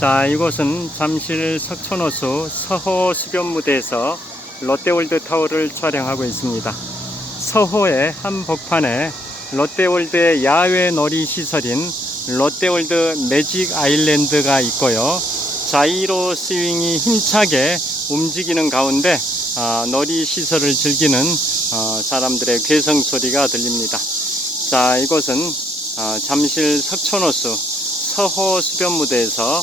자, 이곳은 잠실 석촌호수 서호 수변무대에서 롯데월드 타워를 촬영하고 있습니다. 서호의 한복판에 롯데월드의 야외 놀이 시설인 롯데월드 매직 아일랜드가 있고요. 자이로 스윙이 힘차게 움직이는 가운데 놀이 시설을 즐기는 사람들의 괴성 소리가 들립니다. 자, 이곳은 잠실 석촌호수 서호 수변무대에서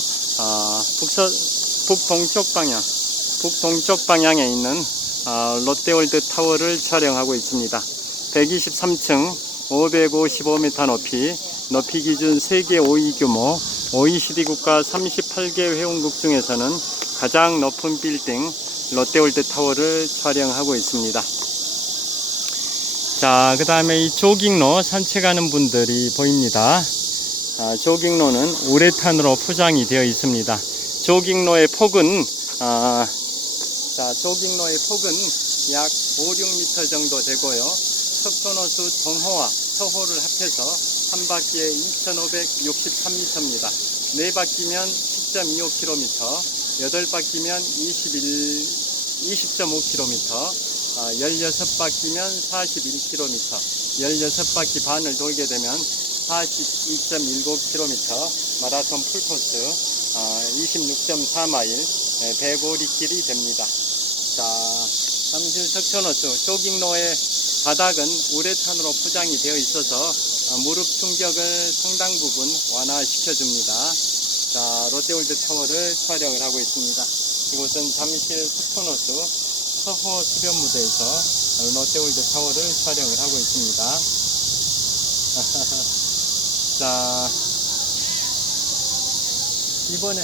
북동쪽 방향에 있는 롯데월드 타워를 촬영하고 있습니다. 123층 555m 높이 기준 세계 5위 규모 OECD 국가 38개 회원국 중에서는 가장 높은 빌딩 롯데월드 타워를 촬영하고 있습니다. 자, 그 다음에 이 조깅로 산책하는 분들이 보입니다. 조깅로는 우레탄으로 포장이 되어 있습니다. 조깅로의 폭은 약 5, 6m 정도 되고요. 석촌호수 동호와 서호를 합해서 한 바퀴에 2563m입니다. 4바퀴면 10.25km, 8바퀴면 20.5km, 16바퀴면 41km, 16바퀴 반을 돌게 되면 42.19km 마라톤 풀코스 26.4마일 105리길이 됩니다. 자, 잠실 석촌호수 조깅로의 바닥은 우레탄으로 포장이 되어 있어서 무릎 충격을 상당 부분 완화시켜 줍니다. 자, 롯데월드 타워를 촬영을 하고 있습니다. 이곳은 잠실 석촌호수 서호 수변무대에서 롯데월드 타워를 촬영을 하고 있습니다. 자, 이번에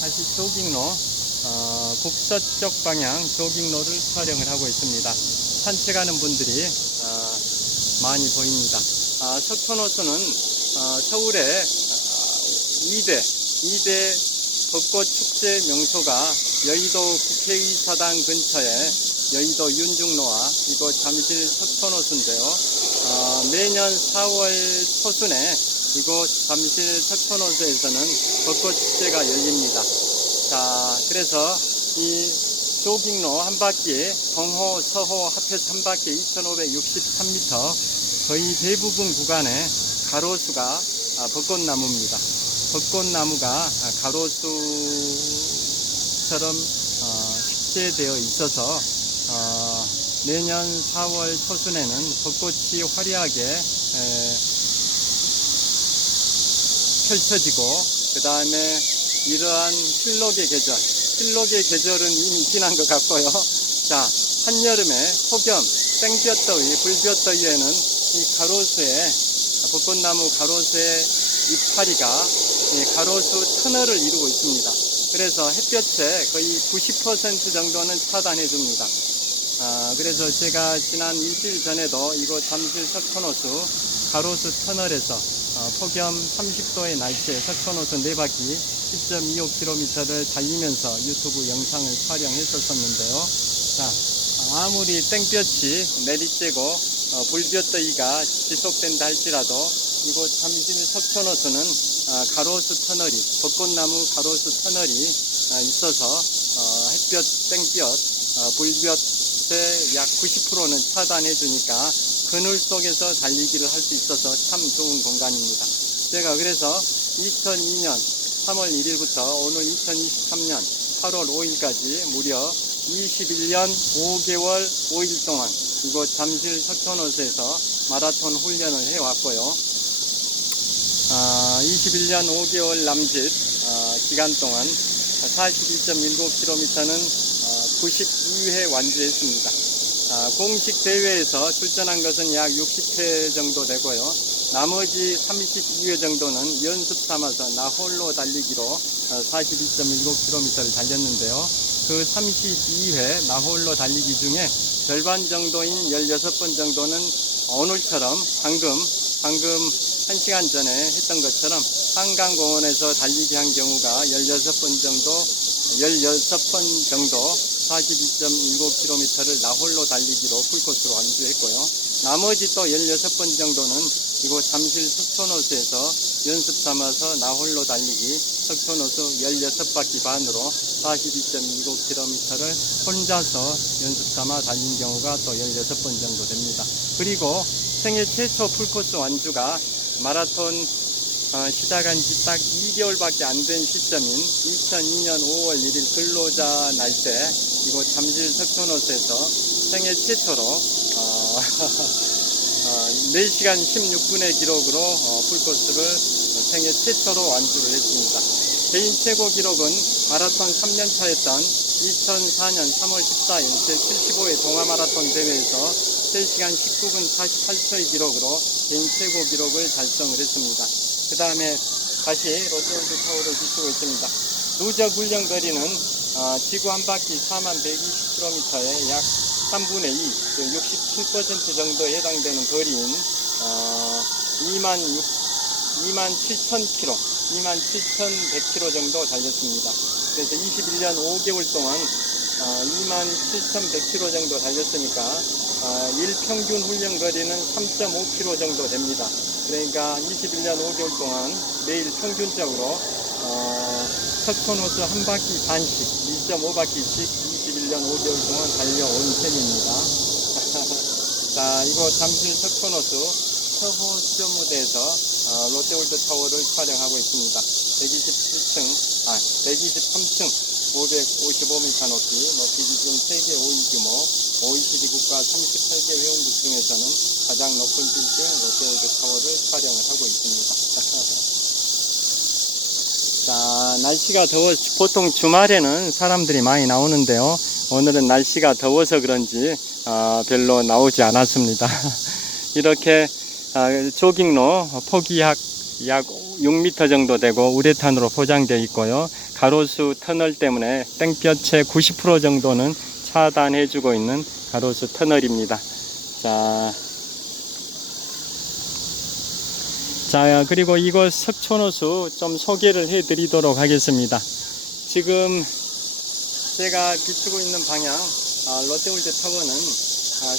다시 조깅로 북서쪽 방향 조깅로를 촬영을 하고 있습니다. 산책하는 분들이 많이 보입니다. 석촌호수는 서울의 2대 벚꽃 축제 명소가 여의도 국회의사당 근처에 여의도 윤중로와 이곳 잠실 석촌호수인데요. 매년 4월 초순에 이곳 잠실 석촌호수에서는 벚꽃 축제가 열립니다. 자, 그래서 이 조깅로 한 바퀴, 동호, 서호 합해서 한 바퀴 2563m, 거의 대부분 구간에 가로수가 벚꽃나무입니다. 벚꽃나무가 가로수처럼 식재되어 있어서 내년 4월 초순에는 벚꽃이 화려하게 펼쳐지고, 그 다음에 이러한 힐록의 계절은 이미 지난 것 같고요. 자, 한여름에 폭염, 땡볕더위, 불볕더위에는 이 가로수에, 벚꽃나무 가로수의 이파리가 가로수 터널을 이루고 있습니다. 그래서 햇볕에 거의 90% 정도는 차단해 줍니다. 그래서 제가 지난 일주일 전에도 이곳 잠실 석촌호수 가로수 터널에서 폭염 30도의 날씨에 석촌호수 4바퀴 10.25km를 달리면서 유튜브 영상을 촬영했었는데요. 자, 아무리 땡볕이 내리쬐고 불볕더위가 지속된다 할지라도 이곳 잠실 석촌호수는 가로수 터널이, 벚꽃나무 가로수 터널이 있어서 햇볕, 땡볕, 불볕의 약 90%는 차단해 주니까 그늘 속에서 달리기를 할 수 있어서 참 좋은 공간입니다. 제가 그래서 2002년 3월 1일부터 오늘 2023년 8월 5일까지 무려 21년 5개월 5일 동안 이곳 잠실 석촌호수에서 마라톤 훈련을 해왔고요. 21년 5개월 남짓 기간 동안 42.19km는 92회 완주했습니다. 공식 대회에서 출전한 것은 약 60회 정도 되고요. 나머지 32회 정도는 연습 삼아서 나 홀로 달리기로 42.19km를 달렸는데요. 그 32회 나 홀로 달리기 중에 절반 정도인 16번 정도는 오늘처럼 방금 1시간 전에 했던 것처럼 한강공원에서 달리기 한 경우가 16번 정도 42.19km를 나홀로 달리기로 풀코스로 완주했고요. 나머지 또 16번 정도는 이곳 잠실 석촌호수에서 연습 삼아서 나홀로 달리기 석촌호수 16바퀴 반으로 42.29km를 혼자서 연습 삼아 달린 경우가 또 16번 정도 됩니다. 그리고 생애 최초 풀코스 완주가 마라톤 시작한 지 딱 2개월밖에 안 된 시점인 2002년 5월 1일 근로자 날 때 이곳 잠실 석촌호수에서 생애 최초로 4시간 16분의 기록으로 풀코스를 생애 최초로 완주를 했습니다. 개인 최고 기록은 마라톤 3년차였던 2004년 3월 14일 제75회 동아마라톤 대회에서 3시간 19분 48초의 기록으로 개인 최고 기록을 달성을 했습니다. 그 다음에 다시 롯데월드 타워를 비추고 있습니다. 누적 훈련 거리는 지구 한 바퀴 4120km에 약 3분의 2, 67% 정도에 해당되는 거리인 27,000km, 27,100km 정도 달렸습니다. 그래서 21년 5개월 동안 27,100km 정도 달렸으니까 일평균 훈련 거리는 3.5km 정도 됩니다. 그러니까 21년 5개월 동안 매일 평균적으로 석촌호수 한 바퀴 반씩 2.5바퀴씩 21년 5개월 동안 달려온 셈입니다. 자, 이곳 잠실 석촌호수 서호 수전무대에서 롯데월드 타워를 촬영하고 있습니다. 123층 555m 높이 기준 세계 5위 규모 OECD 국가 38개 회원국 중에서는 가장 높은 빌딩 롯데월드 타워를 촬영을 하고 있습니다. 자, 날씨가 보통 주말에는 사람들이 많이 나오는데요. 오늘은 날씨가 더워서 그런지 별로 나오지 않았습니다. 이렇게 조깅로 폭이 약 6m 정도 되고 우레탄으로 포장되어 있고요. 가로수 터널 때문에 땡볕에 90% 정도는 차단해주고 있는 가로수 터널입니다. 자, 그리고 이곳 석촌호수 좀 소개를 해드리도록 하겠습니다. 지금 제가 비추고 있는 방향 롯데월드 타워는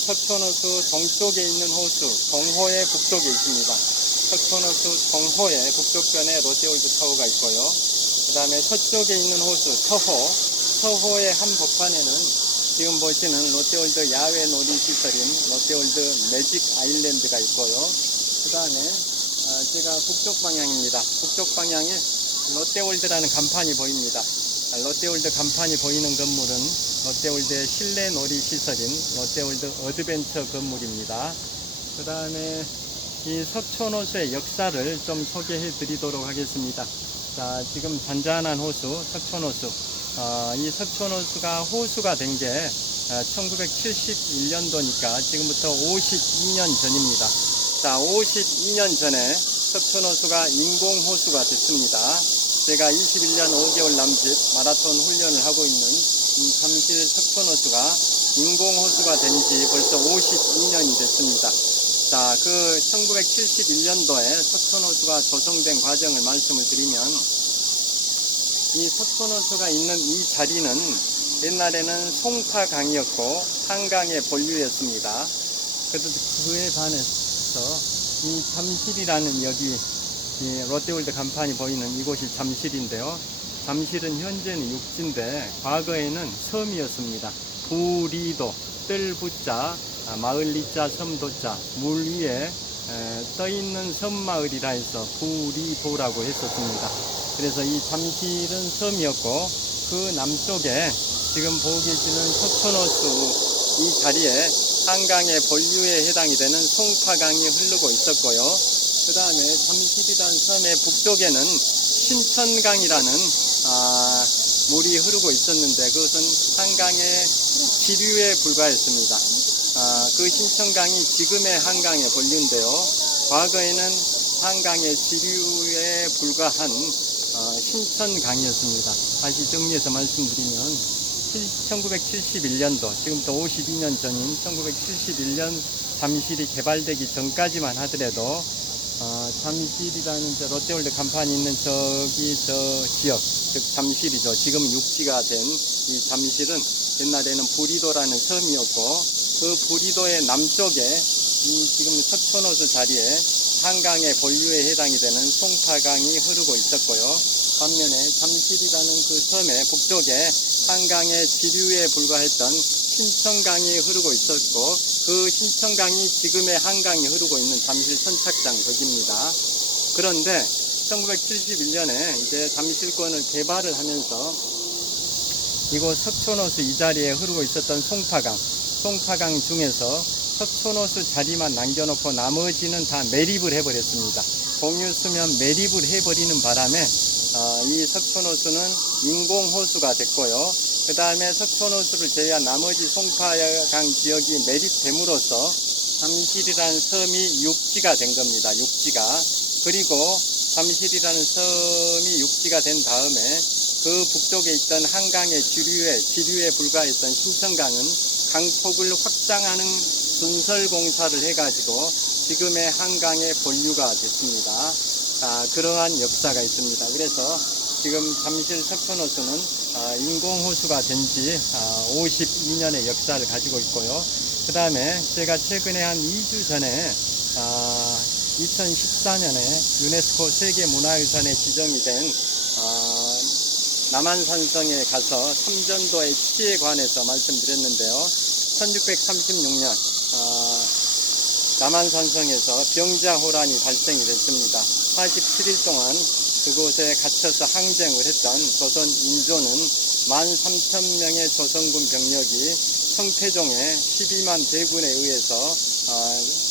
석촌호수 동쪽에 있는 호수 동호의 북쪽에 있습니다. 석촌호수 동호의 북쪽변에 롯데월드 타워가 있고요. 그 다음에 서쪽에 있는 호수 서호의 한복판에는 지금 보시는 롯데월드 야외 놀이시설인 롯데월드 매직 아일랜드가 있고요. 그 다음에 제가 북쪽 방향입니다. 북쪽 방향에 롯데월드라는 간판이 보입니다. 롯데월드 간판이 보이는 건물은 롯데월드의 실내 놀이시설인 롯데월드 어드벤처 건물입니다. 그 다음에 이 석촌호수의 역사를 좀 소개해 드리도록 하겠습니다. 자, 지금 잔잔한 호수, 석촌호수. 이 석촌호수가 호수가 된 게 1971년도니까 지금부터 52년 전입니다. 자, 52년 전에 석촌호수가 인공호수가 됐습니다. 제가 21년 5개월 남짓 마라톤 훈련을 하고 있는 이 잠실 석촌호수가 인공호수가 된 지 벌써 52년이 됐습니다. 자, 그 1971년도에 석촌호수가 조성된 과정을 말씀을 드리면 이 석촌호수가 있는 이 자리는 옛날에는 송파강이었고 한강의 본류였습니다. 그래서 그에 반해서 이 잠실이라는 여기 이 롯데월드 간판이 보이는 이곳이 잠실인데요. 잠실은 현재는 육지인데 과거에는 섬이었습니다. 부리도, 뜰부자, 마을리자, 섬도자, 물 위에 떠있는 섬마을이라 해서 부리도라고 했었습니다. 그래서 이 잠실은 섬이었고 그 남쪽에 지금 보고 계시는 석촌호수 이 자리에 한강의 본류에 해당이 되는 송파강이 흐르고 있었고요. 그 다음에 잠실이라는 섬의 북쪽에는 신천강이라는 물이 흐르고 있었는데 그것은 한강의 지류에 불과했습니다. 그 신천강이 지금의 한강의 본류인데요. 과거에는 한강의 지류에 불과한 신천강이었습니다. 다시 정리해서 말씀드리면 1971년도 지금부터 52년 전인 1971년 잠실이 개발되기 전까지만 하더라도 잠실이라는 롯데월드 간판이 있는 저기 저 지역, 즉 잠실이죠. 지금 육지가 된 이 잠실은 옛날에는 부리도라는 섬이었고, 그 부리도의 남쪽에 이 지금 석촌호수 자리에 한강의 본류에 해당이 되는 송파강이 흐르고 있었고요. 반면에 잠실이라는 그 섬의 북쪽에 한강의 지류에 불과했던 신천강이 흐르고 있었고, 그 신천강이 지금의 한강이 흐르고 있는 잠실 선착장 거기입니다. 그런데 1971년에 이제 잠실권을 개발을 하면서 이곳 석촌호수 이 자리에 흐르고 있었던 송파강 중에서 석촌호수 자리만 남겨놓고 나머지는 다 매립을 해버렸습니다. 공유수면 매립을 해버리는 바람에 이 석촌호수는 인공호수가 됐고요. 그 다음에 석촌호수를 제외한 나머지 송파강 지역이 매립됨으로써 잠실이라는 섬이 육지가 된 겁니다. 육지가. 그리고 잠실이라는 섬이 육지가 된 다음에 그 북쪽에 있던 한강의 지류에 불과했던 신천강은 강폭을 확장하는 순설 공사를 해가지고 지금의 한강의 본류가 됐습니다. 그러한 역사가 있습니다. 그래서 지금 잠실 석촌호수는 인공호수가 된 지 52년의 역사를 가지고 있고요. 그 다음에 제가 최근에 한 2주 전에 2014년에 유네스코 세계문화유산에 지정이 된 남한산성에 가서 삼전도의 치에 관해서 말씀드렸는데요. 1636년 남한산성에서 병자호란이 발생이 됐습니다. 47일 동안 그곳에 갇혀서 항쟁을 했던 조선 인조는 13,000명의 조선군 병력이 성태종의 12만 대군에 의해서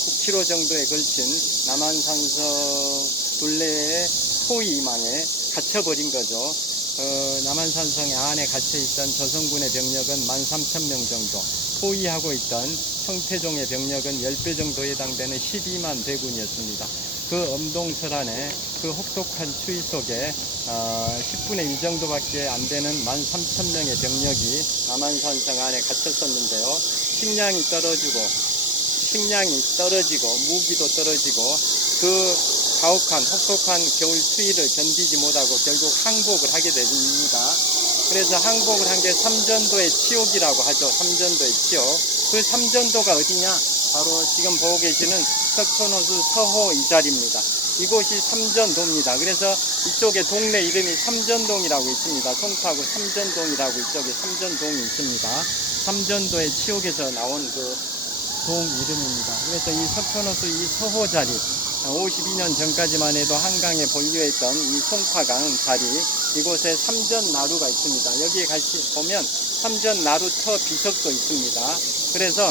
9km 정도에 걸친 남한산성 둘레의 포위망에 갇혀버린 거죠. 남한산성 안에 갇혀있던 조선군의 병력은 13,000명 정도, 포위하고 있던 성태종의 병력은 10배 정도 해당되는 12만 대군이었습니다. 그 엄동설안에 그 혹독한 추위 속에 10분의 1 정도밖에 안 되는 13,000명의 병력이 남한산성 안에 갇혔었는데요. 식량이 떨어지고 무기도 떨어지고 그 가혹한 혹독한 겨울 추위를 견디지 못하고 결국 항복을 하게 됩니다. 그래서 항복을 한 게 삼전도의 치욕이라고 하죠. 삼전도의 치욕. 그 삼전도가 어디냐? 바로 지금 보고 계시는 석촌호수 서호 이 자리입니다. 이곳이 삼전도입니다. 그래서 이쪽에 동네 이름이 삼전동이라고 있습니다. 송파구 삼전동이라고 이쪽에 삼전동이 있습니다. 삼전도의 치욕에서 나온 그 동 이름입니다. 그래서 이 석촌호수 이 서호 자리, 52년 전까지만 해도 한강에 본류했던 이 송파강 자리, 이곳에 삼전나루가 있습니다. 여기에 보면 삼전나루터 비석도 있습니다. 그래서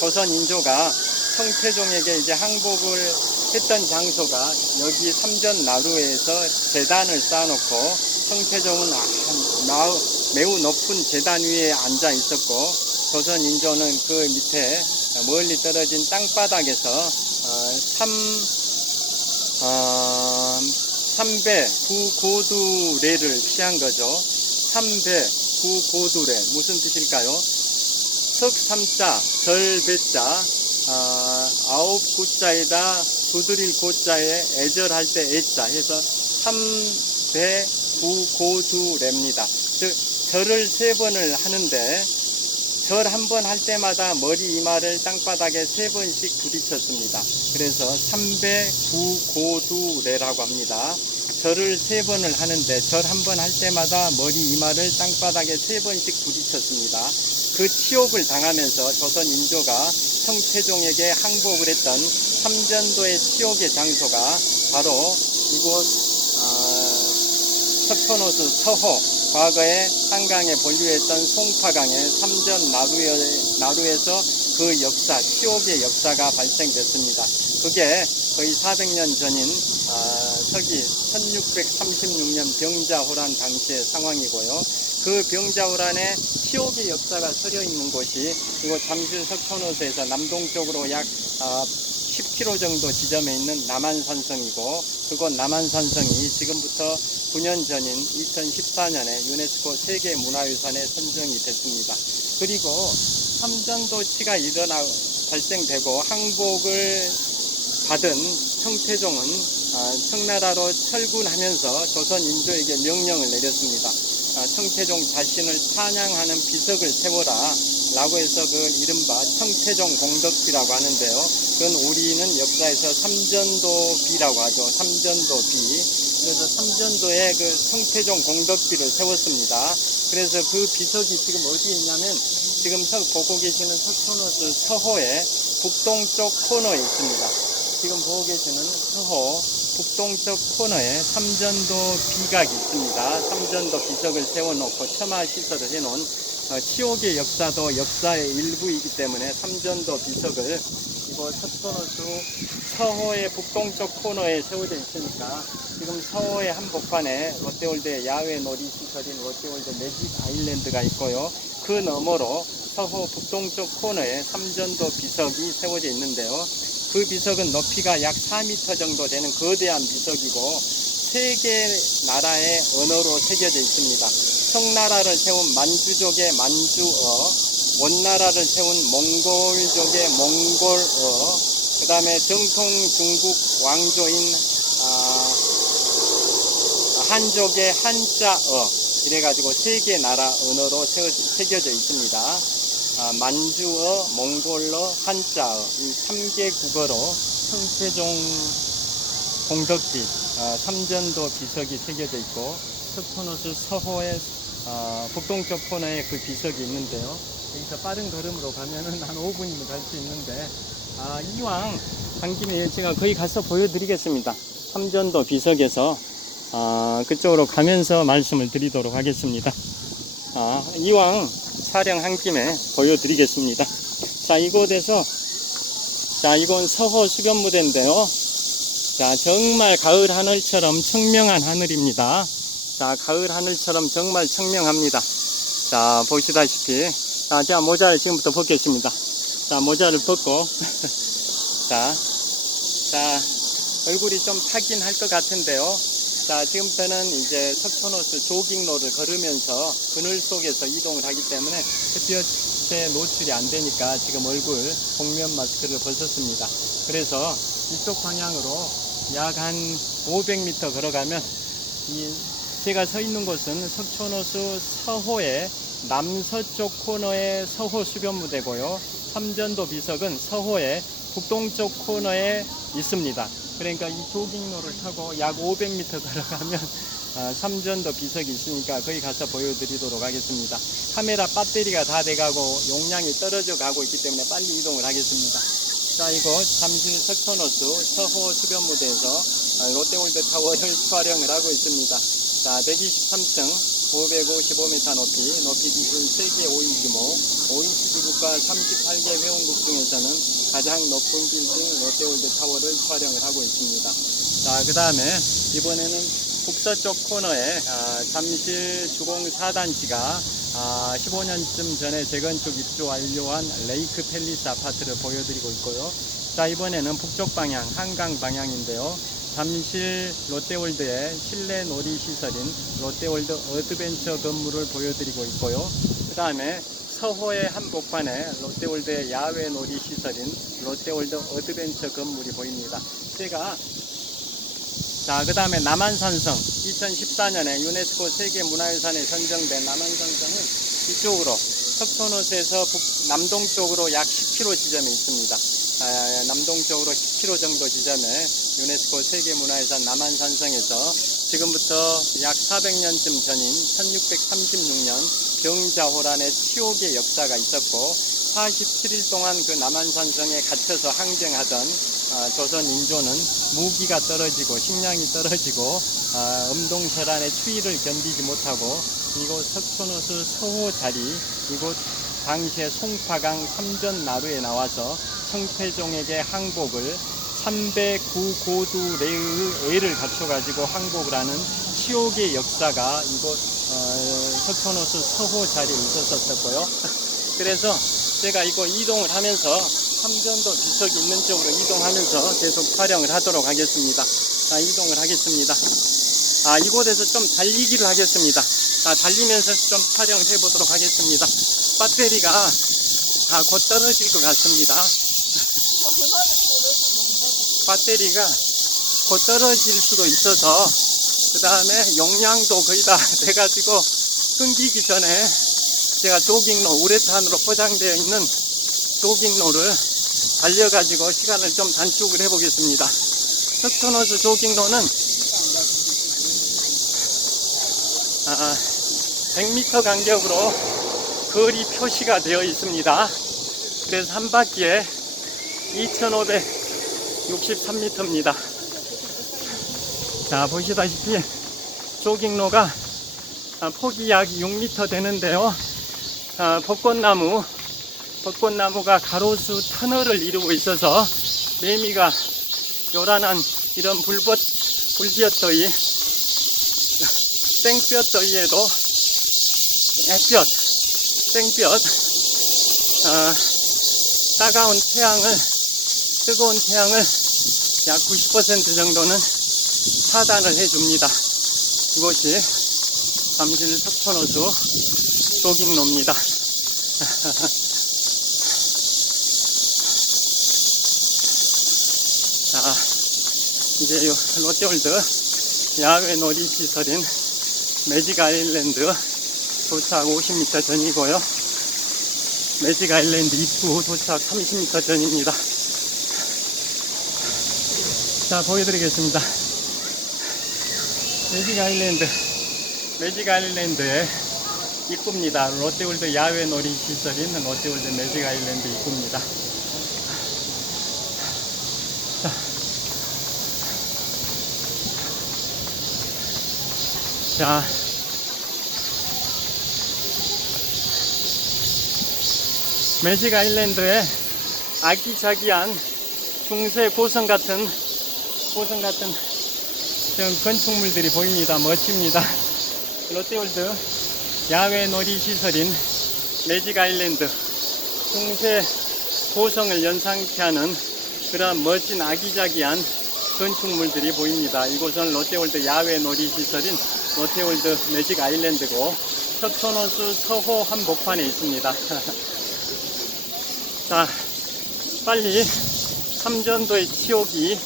조선 인조가 성태종에게 이제 항복을 했던 장소가 여기 삼전나루에서 제단을 쌓아놓고 성태종은 매우 높은 제단 위에 앉아 있었고, 조선 인조는 그 밑에 멀리 떨어진 땅바닥에서 삼배 구고두례를 피한 거죠. 삼배 구고두례 무슨 뜻일까요? 석삼자 절배자 아홉 구자에다 두드릴 고자에 애절할 때 애자 해서 삼배 구고두례입니다. 즉 절을 3번을 하는데 절 한 번 할 때마다 머리 이마를 땅바닥에 3번씩 부딪혔습니다. 그래서 삼배구고두례라고 합니다. 절을 3번을 하는데 절 한 번 할 때마다 머리 이마를 땅바닥에 3번씩 부딪혔습니다. 그 치욕을 당하면서 조선 인조가 성태종에게 항복을 했던 삼전도의 치욕의 장소가 바로 이곳 석촌호수 서호, 과거에 한강에 본류했던 송파강의 삼전나루에서 그 역사, 치욕의 역사가 발생됐습니다. 그게 거의 400년 전인 서기 1636년 병자호란 당시의 상황이고요. 그 병자호란의 치욕의 역사가 서려 있는 곳이 이곳 잠실 석촌호수에서 남동쪽으로 약 10km 정도 지점에 있는 남한산성이고, 그곳 남한산성이 지금부터 9년 전인 2014년에 유네스코 세계문화유산에 선정이 됐습니다. 그리고 삼전도치가 발생되고 항복을 받은 청태종은 청나라로 철군하면서 조선 인조에게 명령을 내렸습니다. 청태종 자신을 찬양하는 비석을 세워라 라고 해서 그 이른바 청태종 공덕비라고 하는데요. 그건 우리는 역사에서 삼전도비라고 하죠. 삼전도비. 그래서 삼전도에 그 청태종 공덕비를 세웠습니다. 그래서 그 비석이 지금 어디에 있냐면 지금 보고 계시는 석촌호수 서호의 북동쪽 코너에 있습니다. 지금 보고 계시는 서호 북동쪽 코너에 삼전도 비각이 있습니다. 삼전도 비석을 세워놓고 첨화 시설을 해놓은 치옥의 역사도 역사의 일부이기 때문에 삼전도 비석을 이거 석촌호수 서호의 북동쪽 코너에 세워져 있으니까 지금 서호의 한복판에 롯데월드의 야외 놀이시설인 롯데월드 매직 아일랜드가 있고요. 그 너머로 서호 북동쪽 코너에 삼전도 비석이 세워져 있는데요. 그 비석은 높이가 약 4m 정도 되는 거대한 비석이고 세 개 나라의 언어로 새겨져 있습니다. 청나라를 세운 만주족의 만주어, 원나라를 세운 몽골족의 몽골어, 그 다음에 정통 중국 왕조인 한족의 한자어, 이래가지고 세 개 나라 언어로 새겨져 있습니다. 만주어, 몽골어, 한자어, 이 3개 국어로 청태종 공덕비, 삼전도 비석이 새겨져 있고 석촌호수 서호의 북동쪽 코너에 그 비석이 있는데요. 여기서 빠른 걸음으로 가면은 한 5분이면 갈 수 있는데 이왕 간 김에 제가 거기 가서 보여드리겠습니다. 삼전도 비석에서 그쪽으로 가면서 말씀을 드리도록 하겠습니다. 이왕 촬영한 김에 보여드리겠습니다. 자, 이곳에서 이건 서호 수변무대인데요. 자, 정말 가을 하늘처럼 청명한 하늘입니다. 자, 가을 하늘처럼 정말 청명합니다. 자, 보시다시피 제가 모자를 지금부터 벗겠습니다. 자, 모자를 벗고 자, 얼굴이 좀 타긴 할 것 같은데요. 자, 지금부터는 이제 석촌호수 조깅로를 걸으면서 그늘 속에서 이동을 하기 때문에 햇볕에 노출이 안 되니까 지금 얼굴 복면 마스크를 벗었습니다. 그래서 이쪽 방향으로 약 한 500m 걸어가면 제가 서 있는 곳은 석촌호수 서호의 남서쪽 코너의 서호 수변무대고요. 삼전도 비석은 서호의 북동쪽 코너에 있습니다. 그러니까 이 조깅로를 타고 약 500m 걸어가면 삼전도 비석이 있으니까 거기 가서 보여드리도록 하겠습니다. 카메라 배터리가 다 돼가고 용량이 떨어져 가고 있기 때문에 빨리 이동을 하겠습니다. 자, 이곳 잠실 석촌호수 서호 수변무대에서 롯데월드 타워를 촬영을 하고 있습니다. 자, 123층 555m 높이 기준 세계 5위 규모 OECD 국가 38개 회원국 중에서는 가장 높은 빌딩 롯데월드 타워를 촬영을 하고 있습니다. 자, 그 다음에 이번에는 북서쪽 코너에 잠실 주공 4단지가 15년쯤 전에 재건축 입주 완료한 레이크 팰리스 아파트를 보여드리고 있고요. 자, 이번에는 북쪽 방향, 한강 방향인데요. 잠실 롯데월드의 실내 놀이시설인 롯데월드 어드벤처 건물을 보여드리고 있고요. 그 다음에 서호의 한복판에 롯데월드의 야외 놀이시설인 롯데월드 어드벤처 건물이 보입니다. 그 다음에 남한산성, 2014년에 유네스코 세계문화유산에 선정된 남한산성은 이쪽으로 석촌호수에서 남동쪽으로 약 10km 지점에 있습니다. 남동쪽으로 10km 정도 지점에 유네스코 세계문화유산 남한산성에서 지금부터 약 400년쯤 전인 1636년 병자호란의 치옥의 역사가 있었고 47일 동안 그 남한산성에 갇혀서 항쟁하던 조선 인조는 무기가 떨어지고 식량이 떨어지고 음동설안의 추위를 견디지 못하고 이곳 석촌호수 서호 자리, 이곳 당시에 송파강 삼전나루에 나와서 청태종에게 항복을 309고두레의 애를 갖춰가지고 항복을 하는 치옥의 역사가 이곳 석촌호수 서호 자리에 있었었고요. 그래서 제가 이거 이동을 하면서 삼전도 비석이 있는 쪽으로 이동하면서 계속 촬영을 하도록 하겠습니다. 자, 이동을 하겠습니다. 이곳에서 좀 달리기를 하겠습니다. 달리면서 좀 촬영을 해보도록 하겠습니다. 배터리가 곧 떨어질 것 같습니다. 배터리가 곧 떨어질 수도 있어서 그 다음에 용량도 거의 다 돼가지고 끊기기 전에 제가 조깅로 우레탄으로 포장되어 있는 조깅로를 달려가지고 시간을 좀 단축을 해보겠습니다. 석촌호수 조깅로는 100m 간격으로 거리 표시가 되어 있습니다. 그래서 한 바퀴에 2563m입니다. 자, 보시다시피 조깅로가 폭이 약 6m 되는데요. 벚꽃나무가 가로수 터널을 이루고 있어서 매미가 요란한 이런 불볕더위, 땡볕더위에도 땡볕, 뜨거운 태양을 약 90% 정도는 차단을 해줍니다. 이곳이 잠실 석촌호수 조깅로입니다. 자, 이제 롯데월드 야외 놀이시설인 매직 아일랜드 도착 50m 전이고요. 매직 아일랜드 입구 도착 30m 전입니다. 자, 보여드리겠습니다. 매직 아일랜드의 입구입니다. 롯데월드 야외 놀이시설인 롯데월드 매직 아일랜드 입구입니다. 자, 매직 아일랜드에 아기자기한 중세 고성 같은 건축물들이 보입니다. 멋집니다. 롯데월드 야외 놀이시설인 매직 아일랜드, 중세 고성을 연상케 하는 그런 멋진 아기자기한 건축물들이 보입니다. 이곳은 롯데월드 야외 놀이시설인 롯데월드 매직 아일랜드고 석촌호수 서호 한복판에 있습니다. 자, 빨리 삼전도의 치욕이,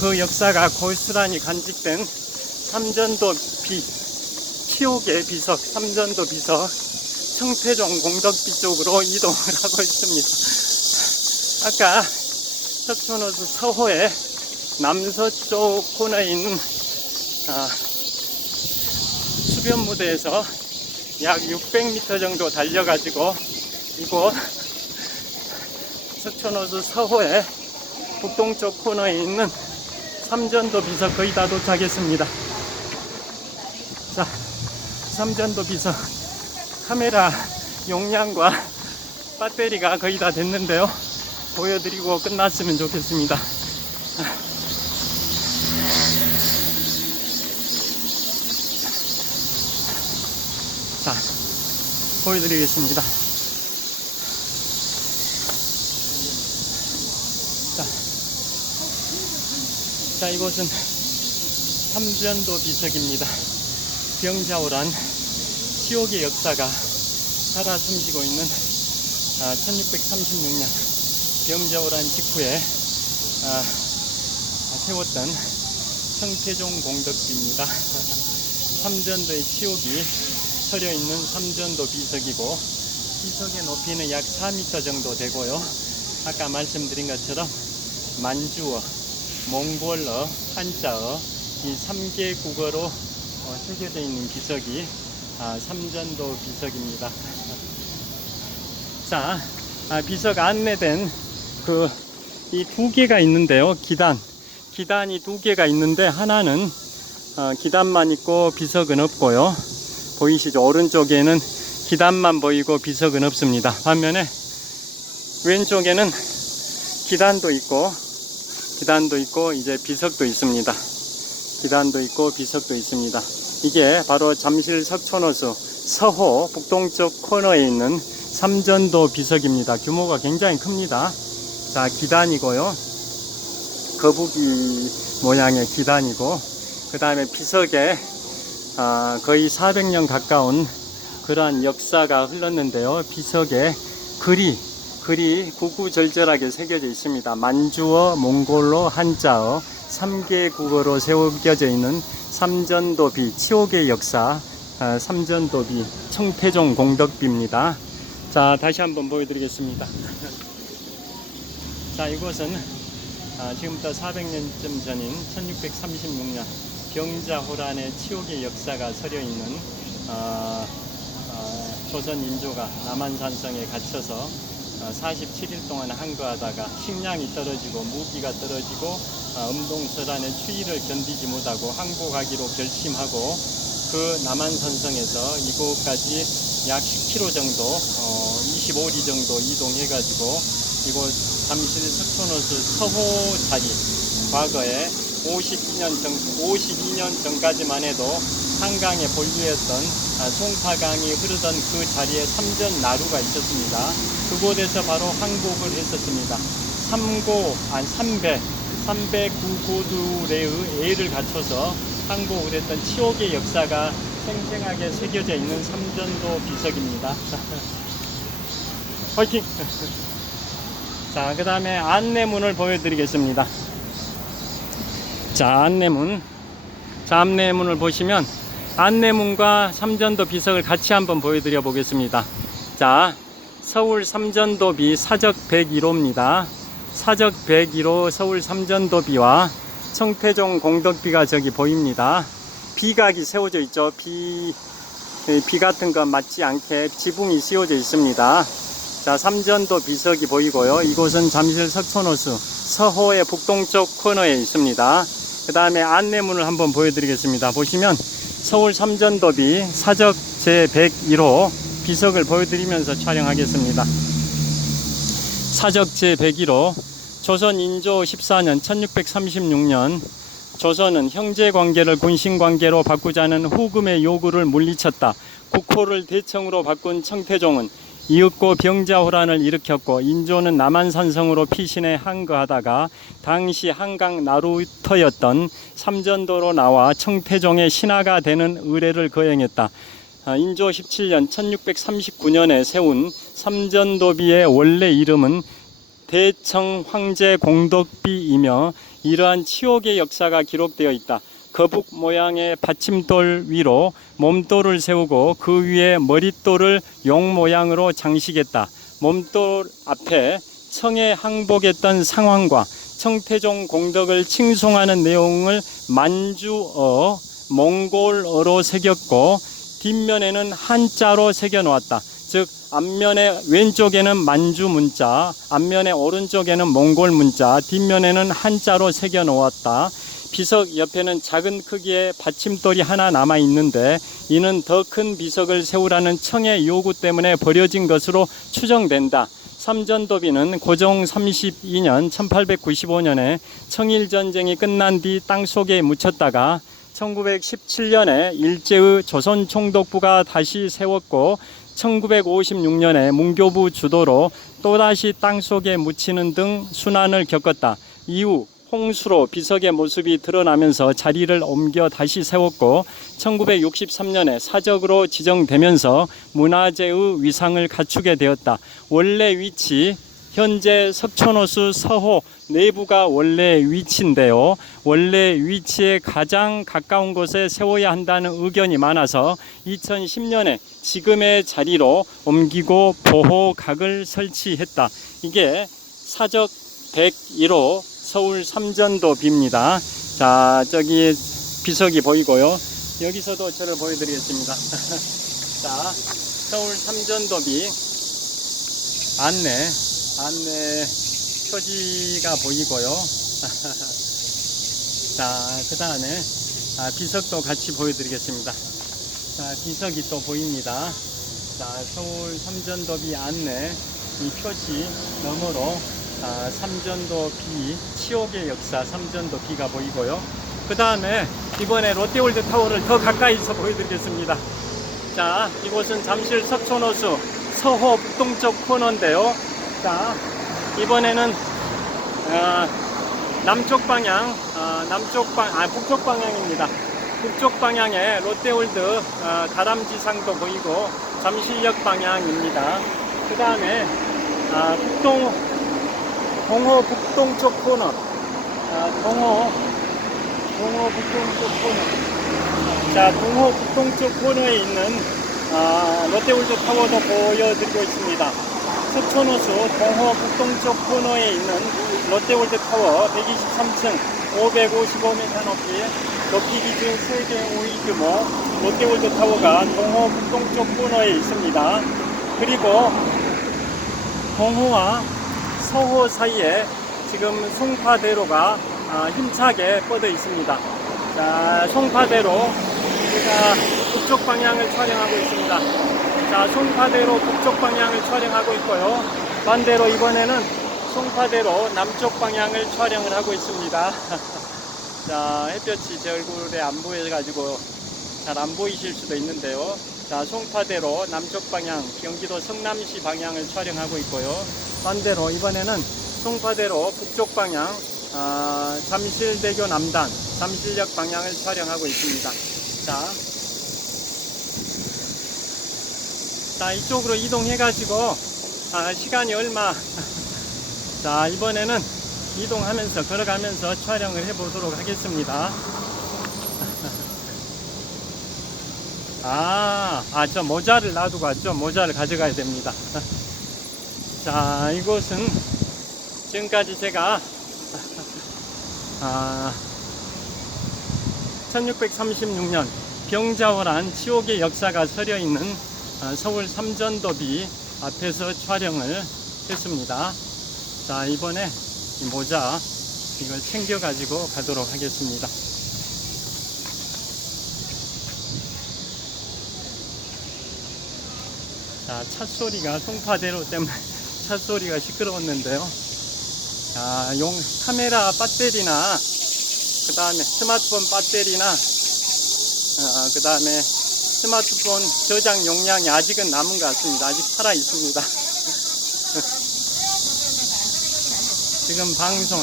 그 역사가 고스란히 간직된 치욕의 비석, 삼전도 비석, 청태종 공덕비 쪽으로 이동을 하고 있습니다. 아까 석촌호수 서호의 남서쪽 코너에 있는 수변무대에서 약 600m 정도 달려가지고 이곳 석촌호수 서호의 북동쪽 코너에 있는 삼전도 비석 거의 다 도착했습니다. 자, 삼전도 비석 카메라 용량과 배터리가 거의 다 됐는데요. 보여드리고 끝났으면 좋겠습니다. 자, 보여드리겠습니다. 자, 이곳은 삼전도 비석입니다. 병자호란 치욕의 역사가 살아 숨쉬고 있는 1636년 병자호란 직후에 세웠던 청태종 공덕비입니다. 삼전도의 치욕이 서려 있는 삼전도 비석이고, 비석의 높이는 약 4m 정도 되고요. 아까 말씀드린 것처럼 만주어, 몽골어, 한자어 이 3개 국어로 새겨져 있는 비석이 삼전도 비석입니다. 자, 비석 안내된 이 두 개가 있는데요. 기단이 두 개가 있는데, 하나는 기단만 있고 비석은 없고요. 보이시죠? 오른쪽에는 기단만 보이고 비석은 없습니다. 반면에 왼쪽에는 기단도 있고 이제 비석도 있습니다. 기단도 있고 비석도 있습니다. 이게 바로 잠실 석촌호수 서호 북동쪽 코너에 있는 삼전도 비석입니다. 규모가 굉장히 큽니다. 자, 기단이고요. 거북이 모양의 기단이고, 그 다음에 비석에 거의 400년 가까운 그러한 역사가 흘렀는데요. 비석에 글이 글이 구구절절하게 새겨져 있습니다. 만주어, 몽골어, 한자어 3개 국어로 새겨져 있는 삼전도비, 치옥의 역사, 삼전도비 청태종 공덕비입니다. 자, 다시 한번 보여드리겠습니다. 자, 이곳은 지금부터 400년쯤 전인 1636년 병자호란의 치옥의 역사가 서려있는 조선 인조가 남한산성에 갇혀서 47일 동안 항거하다가 식량이 떨어지고 무기가 떨어지고 음동설안의 추위를 견디지 못하고 항복하기로 결심하고 그 남한산성에서 이곳까지 약 10km 정도 25리 정도 이동해가지고 이곳 잠실 석촌호수 서호 자리, 과거에 52년 전까지만 해도 한강에 본류였던 송파강이 흐르던 그 자리에 삼전나루가 있었습니다. 그곳에서 바로 항복을 했었습니다. 300 구고두레의 애를 갖춰서 항복을 했던 치옥의 역사가 생생하게 새겨져 있는 삼전도 비석입니다. 화이팅! 자, 그 다음에 안내문을 보여드리겠습니다. 자, 안내문을 보시면 안내문과 삼전도 비석을 같이 한번 보여드려 보겠습니다. 자, 서울 삼전도비 사적 101호입니다. 사적 101호 서울 삼전도비와 청태종 공덕비가 저기 보입니다. 비각이 세워져 있죠. 비 같은 거 맞지 않게 지붕이 씌워져 있습니다. 자, 삼전도 비석이 보이고요. 이곳은 잠실 석촌호수 서호의 북동쪽 코너에 있습니다. 그 다음에 안내문을 한번 보여드리겠습니다. 보시면 서울 삼전도비 사적 제101호 비석을 보여드리면서 촬영하겠습니다. 사적 제101호 조선 인조 14년 1636년 조선은 형제관계를 군신관계로 바꾸자는 후금의 요구를 물리쳤다. 국호를 대청으로 바꾼 청태종은 이윽고 병자호란을 일으켰고 인조는 남한산성으로 피신해 항거하다가 당시 한강 나루터였던 삼전도로 나와 청태종의 신하가 되는 의례를 거행했다. 인조 17년 1639년에 세운 삼전도비의 원래 이름은 대청 황제 공덕비이며 이러한 치옥의 역사가 기록되어 있다. 거북 모양의 받침돌 위로 몸돌을 세우고 그 위에 머릿돌을 용 모양으로 장식했다. 몸돌 앞에 청에 항복했던 상황과 청태종 공덕을 칭송하는 내용을 만주어, 몽골어로 새겼고 뒷면에는 한자로 새겨 놓았다. 즉 앞면의 왼쪽에는 만주 문자, 앞면의 오른쪽에는 몽골 문자, 뒷면에는 한자로 새겨 놓았다. 비석 옆에는 작은 크기의 받침돌이 하나 남아 있는데 이는 더 큰 비석을 세우라는 청의 요구 때문에 버려진 것으로 추정된다. 삼전도비는 고종 32년 1895년에 청일전쟁이 끝난 뒤 땅속에 묻혔다가 1917년에 일제의 조선총독부가 다시 세웠고 1956년에 문교부 주도로 또다시 땅속에 묻히는 등 순환을 겪었다. 이후 홍수로 비석의 모습이 드러나면서 자리를 옮겨 다시 세웠고 1963년에 사적으로 지정되면서 문화재의 위상을 갖추게 되었다. 원래 위치 현재 석촌호수 서호 내부가 원래 위치인데요. 원래 위치에 가장 가까운 곳에 세워야 한다는 의견이 많아서 2010년에 지금의 자리로 옮기고 보호각을 설치했다. 이게 사적 101호 서울 삼전도비입니다. 자, 저기 비석이 보이고요. 여기서도 저를 보여드리겠습니다. 자, 서울 삼전도비 안내 표지가 보이고요. 자, 그 다음에 비석도 같이 보여드리겠습니다. 자, 비석이 또 보입니다. 자, 서울 삼전도비 안내 이 표지 너머로 삼전도 비, 치옥의 역사 삼전도 비가 보이고요. 그 다음에 이번에 롯데월드 타워를 더 가까이서 보여드리겠습니다. 자, 이곳은 잠실 석촌호수 서호 북동쪽 코너인데요. 자, 이번에는 북쪽 방향입니다. 북쪽 방향에 롯데월드 다람쥐상도 보이고 잠실역 방향입니다. 그 다음에 동호 북동쪽 코너. 동호 북동쪽 코너. 자, 동호 북동쪽 코너에 있는 롯데월드 타워도 보여드리고 있습니다. 석촌호수 동호 북동쪽 코너에 있는 롯데월드 타워 123층 555m 높이 기준 세계 5위 규모 롯데월드 타워가 동호 북동쪽 코너에 있습니다. 그리고 동호와 서호 사이에 지금 송파대로가 힘차게 뻗어 있습니다. 자, 송파대로 제가 북쪽 방향을 촬영하고 있습니다. 자, 송파대로 북쪽 방향을 촬영하고 있고요. 반대로 이번에는 송파대로 남쪽 방향을 촬영을 하고 있습니다. 자, 햇볕이 제 얼굴에 안 보여가지고 잘 안 보이실 수도 있는데요. 자, 송파대로 남쪽 방향, 경기도 성남시 방향을 촬영하고 있고요. 반대로 이번에는 송파대로 북쪽 방향, 잠실대교 남단, 잠실역 방향을 촬영하고 있습니다. 자, 이쪽으로 이동해가지고, 시간이 얼마, 자, 이번에는 이동하면서, 걸어가면서 촬영을 해보도록 하겠습니다. 저 모자를 놔두고 왔죠? 모자를 가져가야 됩니다. 자, 이곳은 지금까지 제가 1636년 병자호란 치옥의 역사가 서려 있는 서울 삼전도비 앞에서 촬영을 했습니다. 자, 이번에 이 모자 이걸 챙겨 가지고 가도록 하겠습니다. 자, 찻소리가 송파대로 때문에 찻소리가 시끄러웠는데요. 자, 카메라 배터리나 그 다음에 스마트폰 배터리나 그 다음에 스마트폰 저장 용량이 아직은 남은 것 같습니다. 아직 살아 있습니다. 지금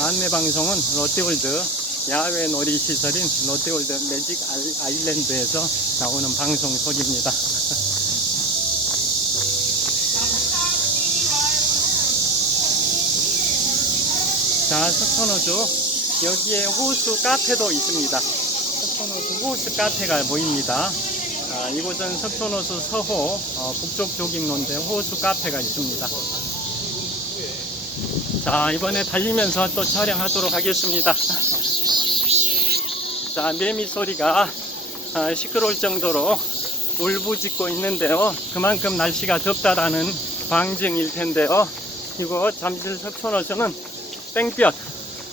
안내 방송은 롯데월드 야외 놀이시설인 롯데월드 매직 아일랜드에서 나오는 방송 소리입니다. 자, 석촌호수 여기에 호수 카페도 있습니다. 석촌호수 호수 카페가 보입니다. 이곳은 석촌호수 서호 북쪽 조깅로인데 호수 카페가 있습니다. 자, 이번에 달리면서 또 촬영하도록 하겠습니다. 자, 매미 소리가 시끄러울 정도로 울부짖고 있는데요. 그만큼 날씨가 덥다라는 방증일 텐데요. 이곳 잠실 석촌호수는 땡볕,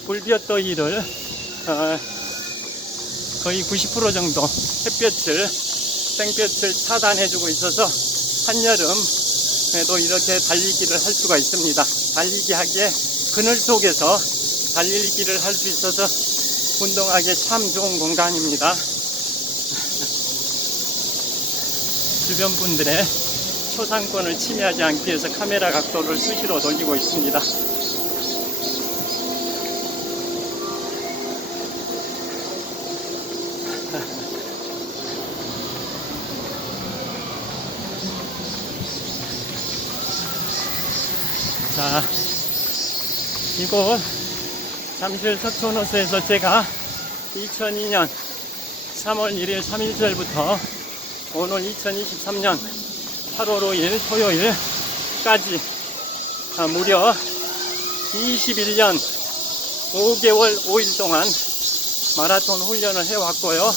불볕 더위를 거의 90% 정도 땡볕을 차단해주고 있어서 한여름에도 이렇게 달리기를 할 수가 있습니다. 달리기 하기에 그늘 속에서 달리기를 할 수 있어서 운동하기에 참 좋은 공간입니다. 주변 분들의 초상권을 침해하지 않기 위해서 카메라 각도를 수시로 돌리고 있습니다. 자, 이곳 잠실 석촌호수에서 제가 2002년 3월 1일 3일절부터 오늘 2023년 8월 5일 토요일까지 무려 21년 5개월 5일 동안 마라톤 훈련을 해왔고요.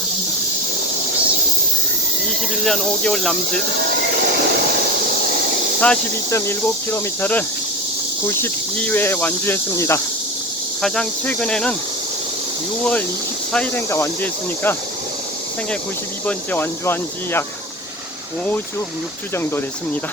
21년 5개월 남짓 42.19km를 92회 완주했습니다. 가장 최근에는 6월 24일인가 완주했으니까 생애 92번째 완주한 지 약 5주, 6주 정도 됐습니다.